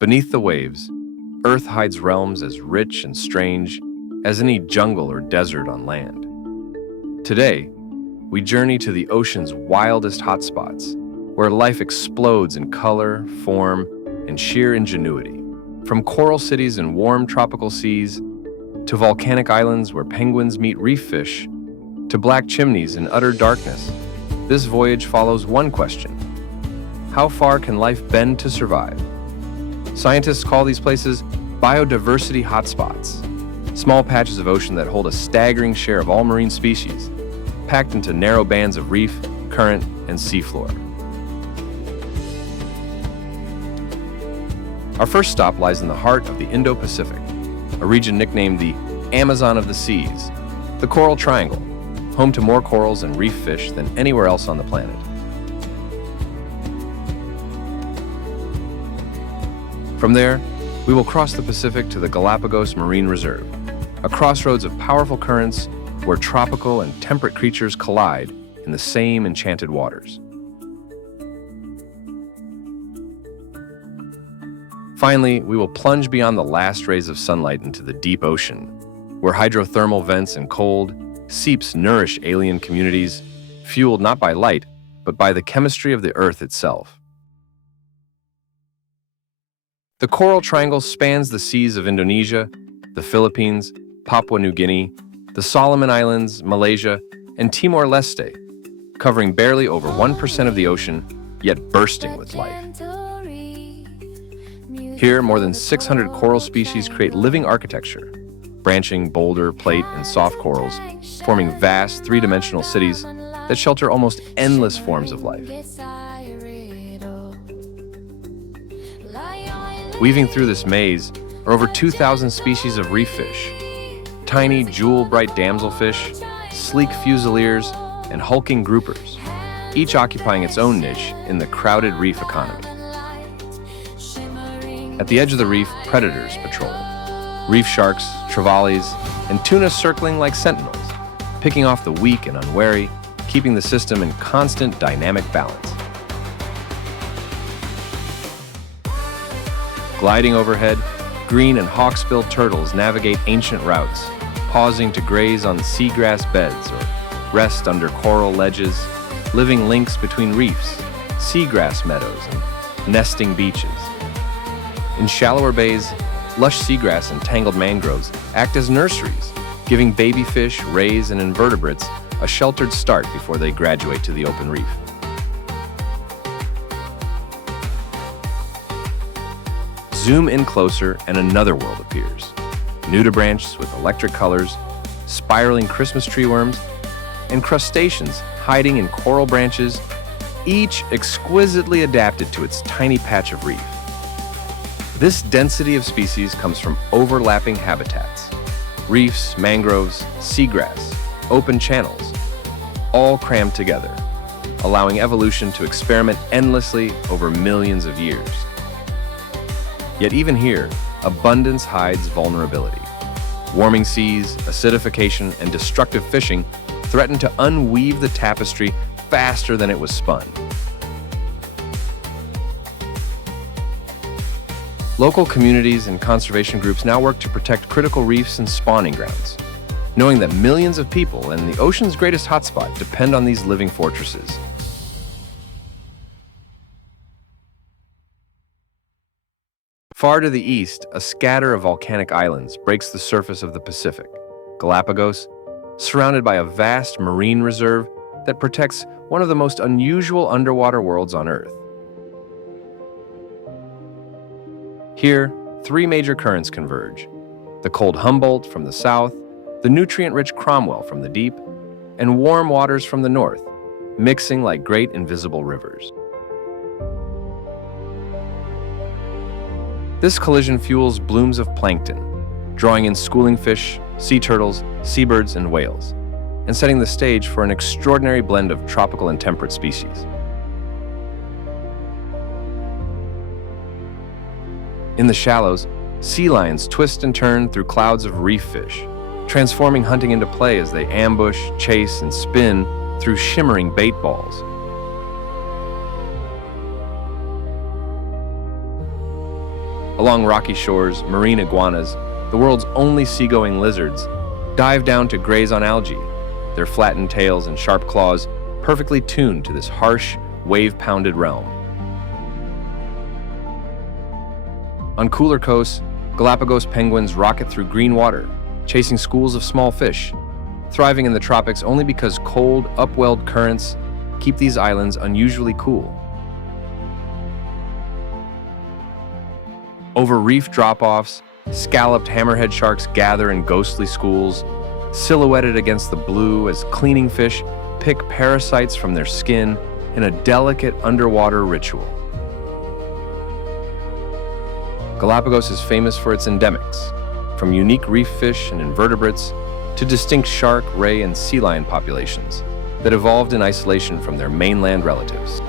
Beneath the waves, Earth hides realms as rich and strange as any jungle or desert on land. Today, we journey to the ocean's wildest hotspots, where life explodes in color, form, and sheer ingenuity. From coral cities in warm tropical seas, to volcanic islands where penguins meet reef fish, to black chimneys in utter darkness, this voyage follows one question: how far can life bend to survive? Scientists call these places biodiversity hotspots, small patches of ocean that hold a staggering share of all marine species, packed into narrow bands of reef, current, and seafloor. Our first stop lies in the heart of the Indo-Pacific, a region nicknamed the Amazon of the Seas, the Coral Triangle, home to more corals and reef fish than anywhere else on the planet. From there, we will cross the Pacific to the Galápagos Marine Reserve, a crossroads of powerful currents where tropical and temperate creatures collide in the same enchanted waters. Finally, we will plunge beyond the last rays of sunlight into the deep ocean, where hydrothermal vents and cold seeps nourish alien communities, fueled not by light, but by the chemistry of the Earth itself. The Coral Triangle spans the seas of Indonesia, the Philippines, Papua New Guinea, the Solomon Islands, Malaysia, and Timor-Leste, covering barely over 1% of the ocean, yet bursting with life. Here, more than 600 coral species create living architecture, branching boulder, plate, and soft corals, forming vast three-dimensional cities that shelter almost endless forms of life. Weaving through this maze are over 2,000 species of reef fish, tiny jewel-bright damselfish, sleek fusiliers, and hulking groupers, each occupying its own niche in the crowded reef economy. At the edge of the reef, predators patrol. Reef sharks, trevallies, and tuna circling like sentinels, picking off the weak and unwary, keeping the system in constant dynamic balance. Gliding overhead, green and hawksbill turtles navigate ancient routes, pausing to graze on seagrass beds or rest under coral ledges, living links between reefs, seagrass meadows, and nesting beaches. In shallower bays, lush seagrass and tangled mangroves act as nurseries, giving baby fish, rays, and invertebrates a sheltered start before they graduate to the open reef. Zoom in closer and another world appears. Nudibranchs with electric colors, spiraling Christmas tree worms, and crustaceans hiding in coral branches, each exquisitely adapted to its tiny patch of reef. This density of species comes from overlapping habitats: reefs, mangroves, seagrass, open channels, all crammed together, allowing evolution to experiment endlessly over millions of years. Yet even here, abundance hides vulnerability. Warming seas, acidification, and destructive fishing threaten to unweave the tapestry faster than it was spun. Local communities and conservation groups now work to protect critical reefs and spawning grounds, knowing that millions of people and the ocean's greatest hotspot depend on these living fortresses. Far to the east, a scatter of volcanic islands breaks the surface of the Pacific, Galápagos, surrounded by a vast marine reserve that protects one of the most unusual underwater worlds on Earth. Here, three major currents converge: the cold Humboldt from the south, the nutrient-rich Cromwell from the deep, and warm waters from the north, mixing like great invisible rivers. This collision fuels blooms of plankton, drawing in schooling fish, sea turtles, seabirds, and whales, and setting the stage for an extraordinary blend of tropical and temperate species. In the shallows, sea lions twist and turn through clouds of reef fish, transforming hunting into play as they ambush, chase, and spin through shimmering bait balls. Along rocky shores, marine iguanas, the world's only seagoing lizards, dive down to graze on algae, their flattened tails and sharp claws perfectly tuned to this harsh, wave-pounded realm. On cooler coasts, Galapagos penguins rocket through green water, chasing schools of small fish, thriving in the tropics only because cold, upwelled currents keep these islands unusually cool. Over reef drop-offs, scalloped hammerhead sharks gather in ghostly schools, silhouetted against the blue as cleaning fish pick parasites from their skin in a delicate underwater ritual. Galapagos is famous for its endemics, from unique reef fish and invertebrates to distinct shark, ray, and sea lion populations that evolved in isolation from their mainland relatives.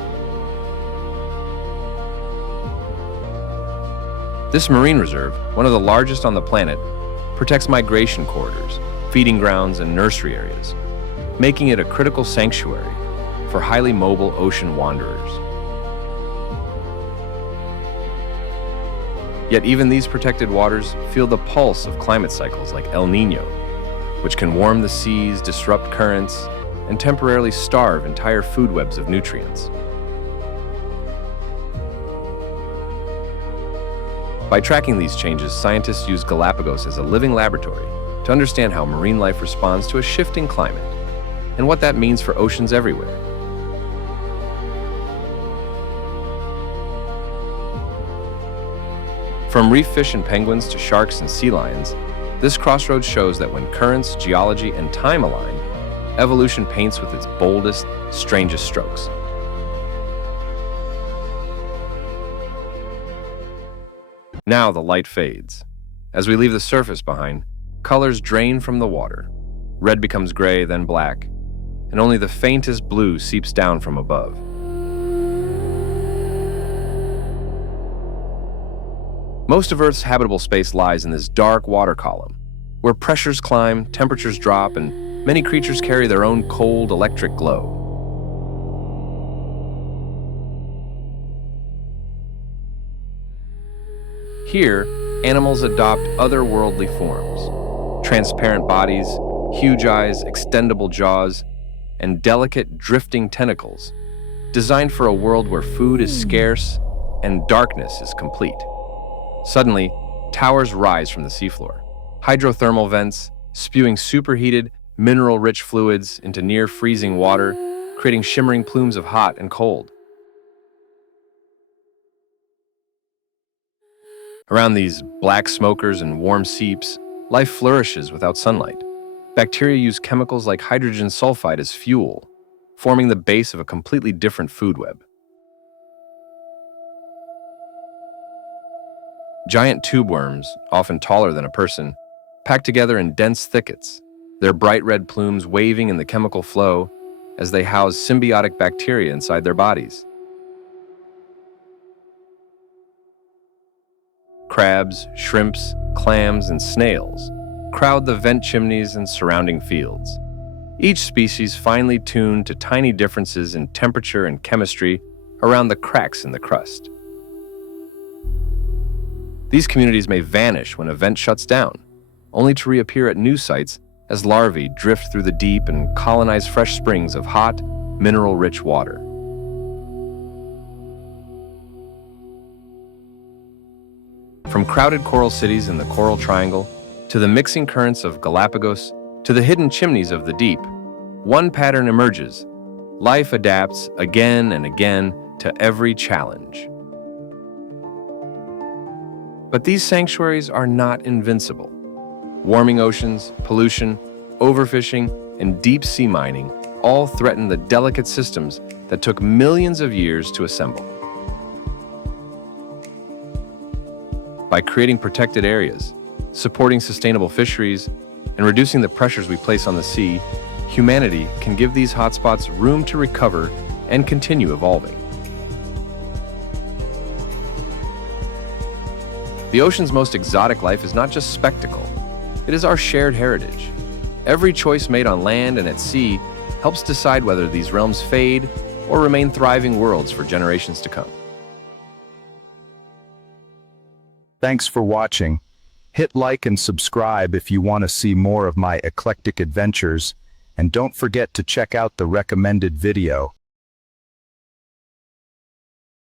This marine reserve, one of the largest on the planet, protects migration corridors, feeding grounds, and nursery areas, making it a critical sanctuary for highly mobile ocean wanderers. Yet even these protected waters feel the pulse of climate cycles like El Niño, which can warm the seas, disrupt currents, and temporarily starve entire food webs of nutrients. By tracking these changes, scientists use Galapagos as a living laboratory to understand how marine life responds to a shifting climate and what that means for oceans everywhere. From reef fish and penguins to sharks and sea lions, this crossroads shows that when currents, geology, and time align, evolution paints with its boldest, strangest strokes. Now the light fades. As we leave the surface behind, colors drain from the water. Red becomes gray, then black, and only the faintest blue seeps down from above. Most of Earth's habitable space lies in this dark water column, where pressures climb, temperatures drop, and many creatures carry their own cold electric glow. Here, animals adopt otherworldly forms: transparent bodies, huge eyes, extendable jaws, and delicate, drifting tentacles, designed for a world where food is scarce and darkness is complete. Suddenly, towers rise from the seafloor, hydrothermal vents spewing superheated, mineral-rich fluids into near-freezing water, creating shimmering plumes of hot and cold. Around these black smokers and warm seeps, life flourishes without sunlight. Bacteria use chemicals like hydrogen sulfide as fuel, forming the base of a completely different food web. Giant tube worms, often taller than a person, pack together in dense thickets, their bright red plumes waving in the chemical flow as they house symbiotic bacteria inside their bodies. Crabs, shrimps, clams, and snails crowd the vent chimneys and surrounding fields, each species finely tuned to tiny differences in temperature and chemistry around the cracks in the crust. These communities may vanish when a vent shuts down, only to reappear at new sites as larvae drift through the deep and colonize fresh springs of hot, mineral-rich water. From crowded coral cities in the Coral Triangle, to the mixing currents of Galapagos, to the hidden chimneys of the deep, one pattern emerges. Life adapts again and again to every challenge. But these sanctuaries are not invincible. Warming oceans, pollution, overfishing, and deep sea mining all threaten the delicate systems that took millions of years to assemble. By creating protected areas, supporting sustainable fisheries, and reducing the pressures we place on the sea, humanity can give these hotspots room to recover and continue evolving. The ocean's most exotic life is not just spectacle, it is our shared heritage. Every choice made on land and at sea helps decide whether these realms fade or remain thriving worlds for generations to come. Thanks for watching. Hit like and subscribe if you want to see more of my eclectic adventures, and don't forget to check out the recommended video.